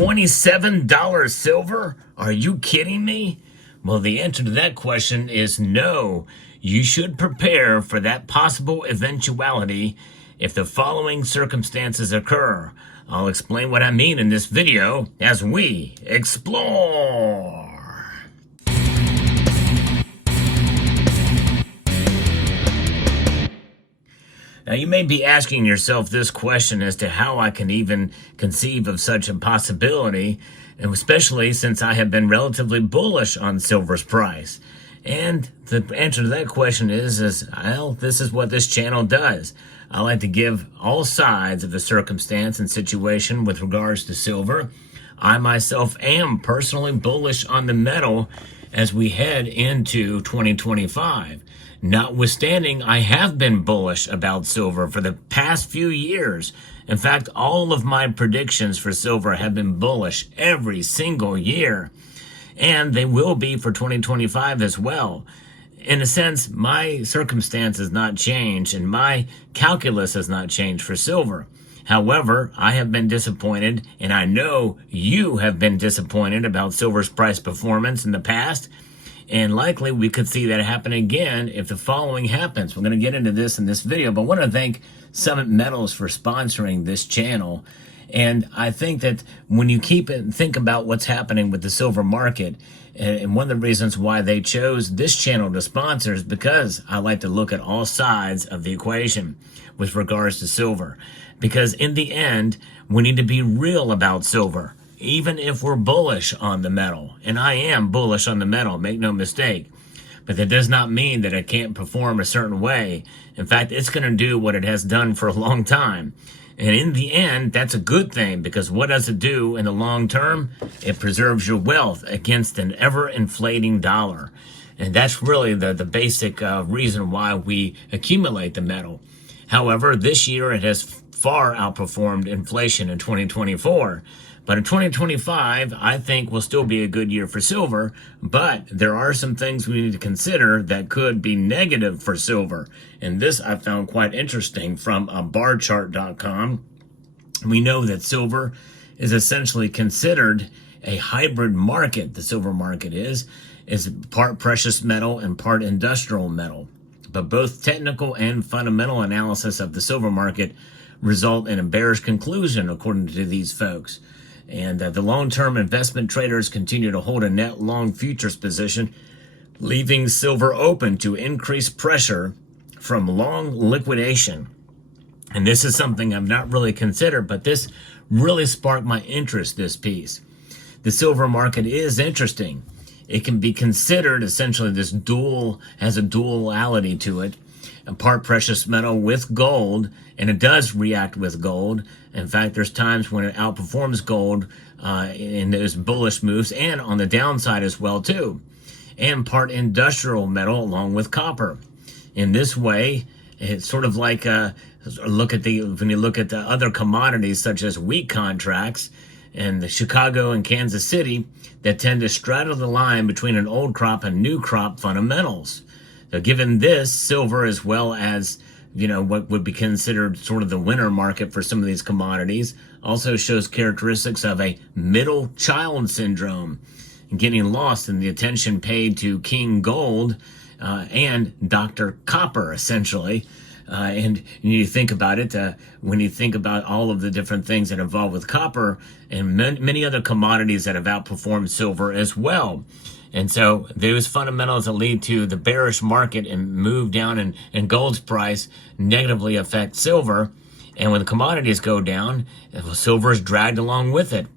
$27 silver? Are you kidding me? Well, the answer to that question is no. You should prepare for that possible eventuality if the following circumstances occur. I'll explain what I mean in this video as we explore. Now, you may be asking yourself this question as to how I can even conceive of such a possibility, and especially since I have been relatively bullish on silver's price. And the answer to that question is well, this is what this channel does. I like to give all sides of the circumstance and situation with regards to silver. I myself am personally bullish on the metal as we head into 2025. Notwithstanding, I have been bullish about silver for the past few years. In fact, all of my predictions for silver have been bullish every single year. And they will be for 2025 as well. In a sense, my circumstance has not changed and my calculus has not changed for silver. However, I have been disappointed, and I know you have been disappointed about silver's price performance in the past. And likely we could see that happen again if the following happens. We're going to get into this in this video, but I want to thank Summit Metals for sponsoring this channel. And I think that when you keep it and think about what's happening with the silver market, and one of the reasons why they chose this channel to sponsor is because I like to look at all sides of the equation with regards to silver. Because in the end, we need to be real about silver, even if we're bullish on the metal. And I am bullish on the metal, make no mistake. But that does not mean that it can't perform a certain way. In fact, it's going to do what it has done for a long time. And in the end, that's a good thing, because what does it do in the long term? It preserves your wealth against an ever-inflating dollar. And that's really the basic reason why we accumulate the metal. However, this year it has far outperformed inflation in 2024. But in 2025, I think will still be a good year for silver, but there are some things we need to consider that could be negative for silver. And this I found quite interesting from barchart.com. We know that silver is essentially considered a hybrid market. The silver market is part precious metal and part industrial metal. But both technical and fundamental analysis of the silver market result in a bearish conclusion, according to these folks. And the long-term investment traders continue to hold a net long futures position, leaving silver open to increased pressure from long liquidation. And this is something I've not really considered, but this really sparked my interest, this piece. The silver market is interesting. It can be considered essentially has a duality to it. A part precious metal with gold, and it does react with gold. In fact, there's times when it outperforms gold in those bullish moves, and on the downside as well too. And part industrial metal along with copper. In this way, it's sort of like when you look at the other commodities such as wheat contracts and the Chicago and Kansas City that tend to straddle the line between an old crop and new crop fundamentals. So given this, silver, as well as, what would be considered sort of the winter market for some of these commodities, also shows characteristics of a middle child syndrome, getting lost in the attention paid to King Gold and Dr. Copper, essentially. And you think about it, when you think about all of the different things that involve with copper and many other commodities that have outperformed silver as well. And so those fundamentals that lead to the bearish market and move down in gold's price negatively affect silver. And when the commodities go down, silver is dragged along with it.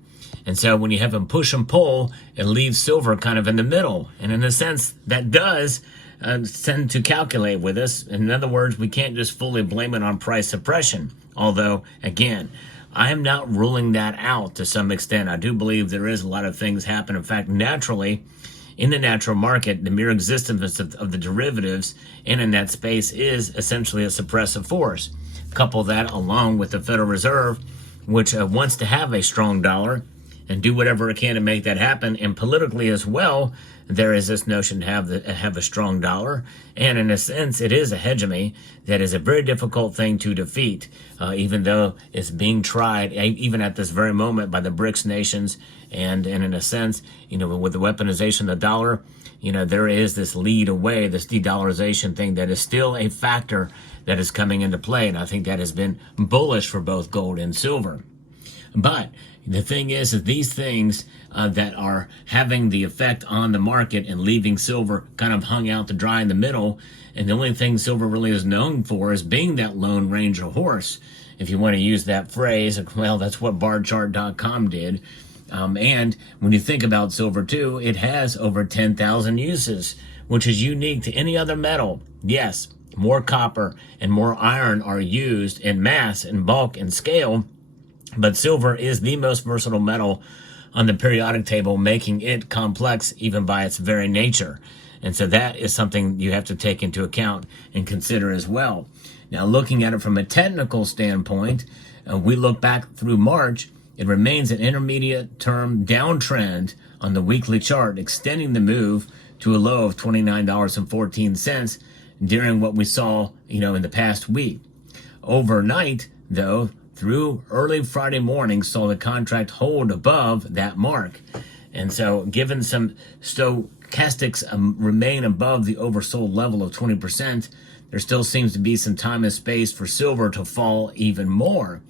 And so when you have a push and pull, it leaves silver kind of in the middle. And in a sense, that does tend to calculate with us. In other words, we can't just fully blame it on price suppression. Although, again, I am not ruling that out to some extent. I do believe there is a lot of things happen. In fact, naturally, in the natural market, the mere existence of the derivatives and in that space is essentially a suppressive force. Couple that along with the Federal Reserve, which wants to have a strong dollar, and do whatever it can to make that happen. And politically as well, there is this notion to have a strong dollar, and in a sense, it is a hegemony that is a very difficult thing to defeat, even though it's being tried, even at this very moment, by the BRICS nations. And in a sense, with the weaponization of the dollar, there is this lead away, this de-dollarization thing that is still a factor that is coming into play, and I think that has been bullish for both gold and silver. But the thing is that these things that are having the effect on the market and leaving silver kind of hung out to dry in the middle, and the only thing silver really is known for is being that Lone Ranger horse. If you want to use that phrase, well, that's what barchart.com did. And when you think about silver too, it has over 10,000 uses, which is unique to any other metal. Yes, more copper and more iron are used in mass and bulk and scale, but silver is the most versatile metal on the periodic table, making it complex even by its very nature. And so that is something you have to take into account and consider as well. Now, looking at it from a technical standpoint, we look back through March, it remains an intermediate term downtrend on the weekly chart, extending the move to a low of $29.14 during what we saw, in the past week. Overnight, though, through early Friday morning, saw the contract hold above that mark. And so given some stochastics remain above the oversold level of 20%, there still seems to be some time and space for silver to fall even more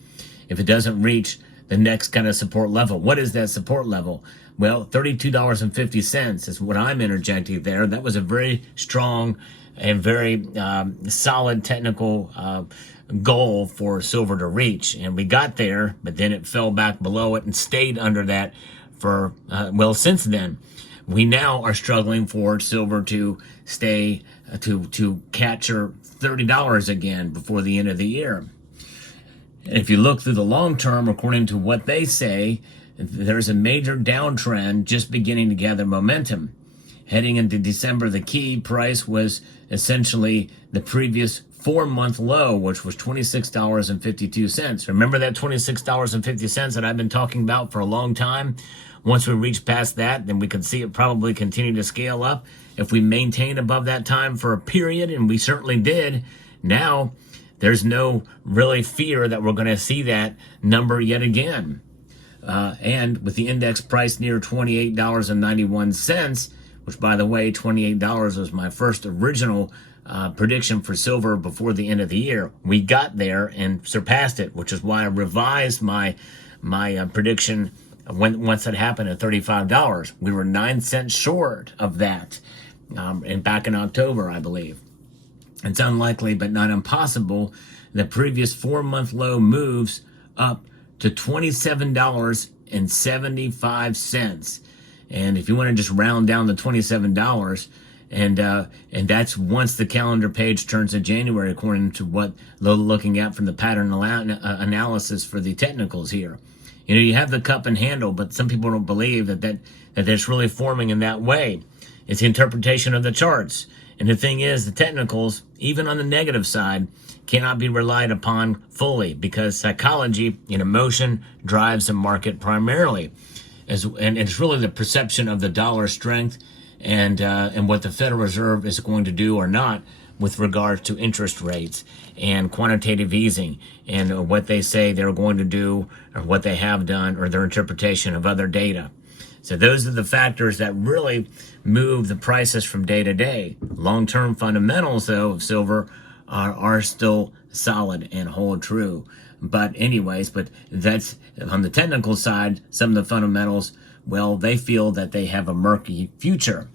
if it doesn't reach the next kind of support level. What is that support level? Well, $32.50 is what I'm interjecting there. That was a very strong and very solid technical goal for silver to reach. And we got there, but then it fell back below it and stayed under that for, since then. We now are struggling for silver to stay, to capture $30 again before the end of the year. And if you look through the long term, according to what they say, there's a major downtrend just beginning to gather momentum. Heading into December, the key price was essentially the previous 4-month low, which was $26.52. Remember that $26.50 that I've been talking about for a long time? Once we reach past that, then we can see it probably continue to scale up. If we maintain above that time for a period, and we certainly did, now there's no really fear that we're going to see that number yet again. And with the index price near $28.91, which, by the way, $28 was my first original prediction for silver before the end of the year. We got there and surpassed it, which is why I revised my prediction once it happened at $35. We were 9 cents short of that back in October, I believe. It's unlikely, but not impossible. The previous 4-month low moves up to $27.75. And if you want to just round down the $27, and that's once the calendar page turns to January, according to what they're looking at from the pattern analysis for the technicals here. You have the cup and handle, but some people don't believe that it's really forming in that way. It's the interpretation of the charts. And the thing is, the technicals, even on the negative side, cannot be relied upon fully because psychology and emotion drives the market primarily. And it's really the perception of the dollar strength and what the Federal Reserve is going to do or not with regards to interest rates and quantitative easing and what they say they're going to do or what they have done or their interpretation of other data. So those are the factors that really move the prices from day to day. Long-term fundamentals, though, of silver are still solid and hold true. But that's on the technical side, some of the fundamentals, well, they feel that they have a murky future.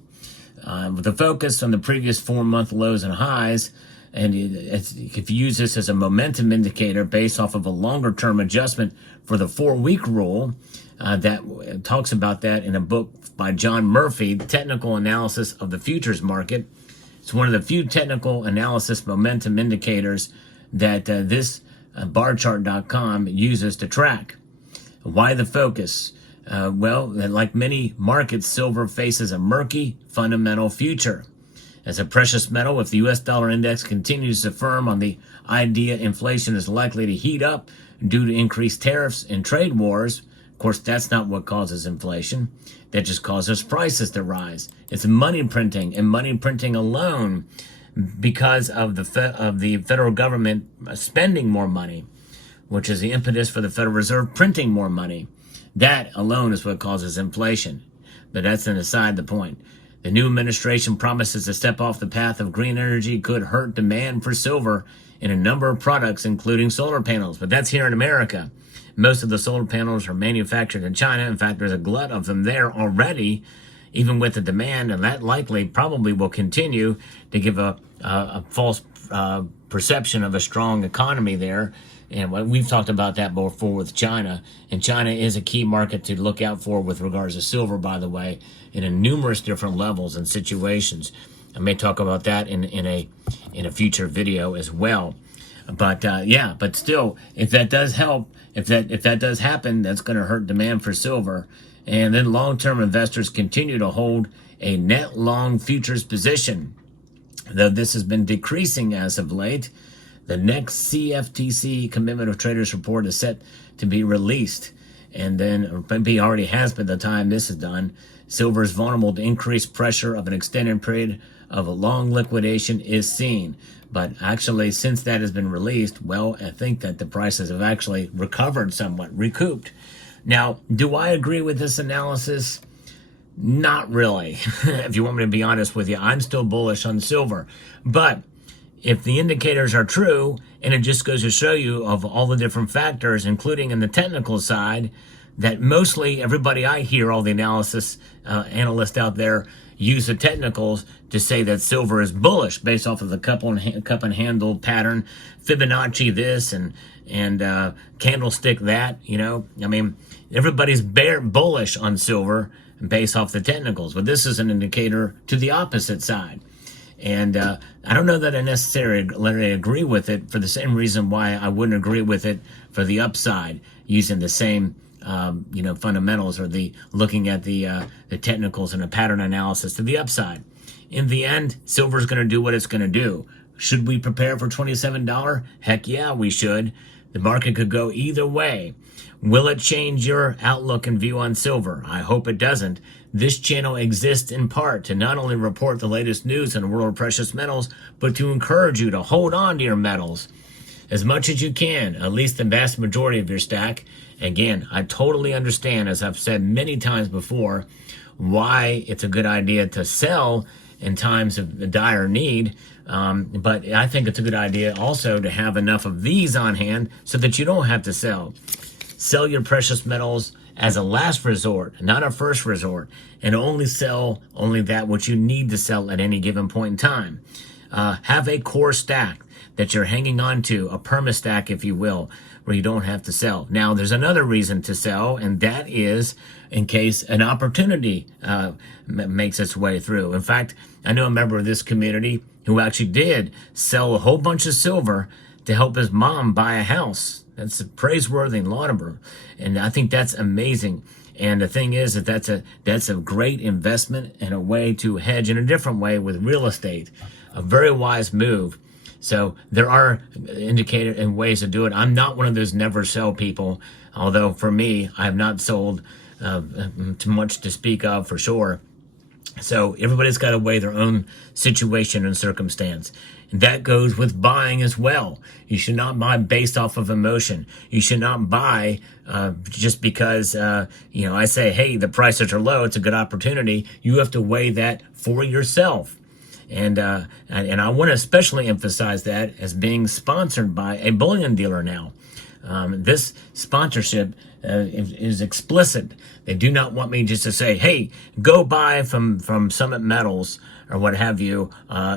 With the focus on the previous 4-month lows and highs, and if you use this as a momentum indicator based off of a longer-term adjustment for the 4-week rule, that talks about that in a book by John Murphy, Technical Analysis of the Futures Market. It's one of the few technical analysis momentum indicators that this barchart.com uses to track. Why the focus? Like many markets, silver faces a murky fundamental future. As a precious metal, if the U.S. dollar index continues to firm on the idea inflation is likely to heat up due to increased tariffs and trade wars, Of course, that's not what causes inflation. That just causes prices to rise. It's money printing, and money printing alone, because of the federal government spending more money, which is the impetus for the Federal Reserve printing more money. That alone is what causes inflation. But that's an aside the point. The new administration promises to step off the path of green energy could hurt demand for silver in a number of products, including solar panels. But that's here in America. Most of the solar panels are manufactured in China. In fact, there's a glut of them there already, even with the demand, and that likely probably will continue to give a false perception of a strong economy there. And we've talked about that before with China. And China is a key market to look out for with regards to silver, by the way, in numerous different levels and situations. I may talk about that in a future video as well. But yeah, but still, if that does help, if that does happen, that's going to hurt demand for silver. And then long-term investors continue to hold a net long futures position, though this has been decreasing as of late. The next CFTC Commitment of Traders report is set to be released, and then, or maybe already has by the time this is done. Silver is vulnerable to increased pressure of an extended period of a long liquidation is seen. But actually, since that has been released, well, I think that the prices have actually recovered somewhat, recouped. Now, do I agree with this analysis? Not really. If you want me to be honest with you, I'm still bullish on silver. But if the indicators are true, and it just goes to show you of all the different factors, including in the technical side, that mostly everybody I hear, all the analysts out there, use the technicals to say that silver is bullish based off of the cup and handle pattern, Fibonacci this and candlestick that. You know, I mean, everybody's bullish on silver based off the technicals, but this is an indicator to the opposite side. And I don't know that I necessarily agree with it for the same reason why I wouldn't agree with it for the upside, using the same fundamentals, or the looking at the technicals and a pattern analysis to the upside. In the end, silver is going to do what it's going to do. Should we prepare for $27? Heck yeah, we should. The market could go either way. Will it change your outlook and view on silver? I hope it doesn't. This channel exists in part to not only report the latest news in the world of precious metals, but to encourage you to hold on to your metals as much as you can, at least the vast majority of your stack. Again, I totally understand, as I've said many times before, why it's a good idea to sell in times of dire need. But I think it's a good idea also to have enough of these on hand so that you don't have to sell. Sell your precious metals as a last resort, not a first resort, and only sell that which you need to sell at any given point in time. Have a core stack that you're hanging on to, a perma stack, if you will, where you don't have to sell. Now, there's another reason to sell, and that is in case an opportunity makes its way through. In fact, I know a member of this community who actually did sell a whole bunch of silver to help his mom buy a house. That's praiseworthy and laudable, and I think that's amazing. And the thing is that that's a great investment and a way to hedge in a different way with real estate. A very wise move. So there are indicators and ways to do it. I'm not one of those never sell people, although for me, I have not sold too much to speak of for sure. So everybody's got to weigh their own situation and circumstance. And that goes with buying as well. You should not buy based off of emotion. You should not buy just because, I say, hey, the prices are low, it's a good opportunity. You have to weigh that for yourself. And I want to especially emphasize that as being sponsored by a bullion dealer now. This sponsorship is explicit. They do not want me just to say, hey, go buy from Summit Metals or what have you.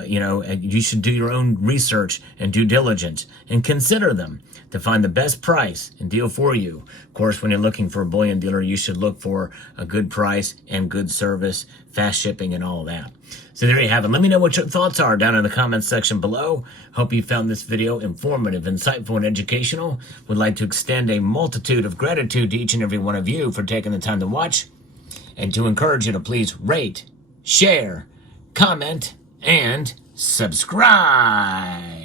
You should do your own research and due diligence and consider them to find the best price and deal for you. Of course, when you're looking for a bullion dealer, you should look for a good price and good service, fast shipping, and all that. So there you have it. Let me know what your thoughts are down in the comments section below. Hope you found this video informative, insightful, and educational. Would like to extend a multitude of gratitude to each and every one of you for taking the time to watch, and to encourage you to please rate, share, comment, and subscribe.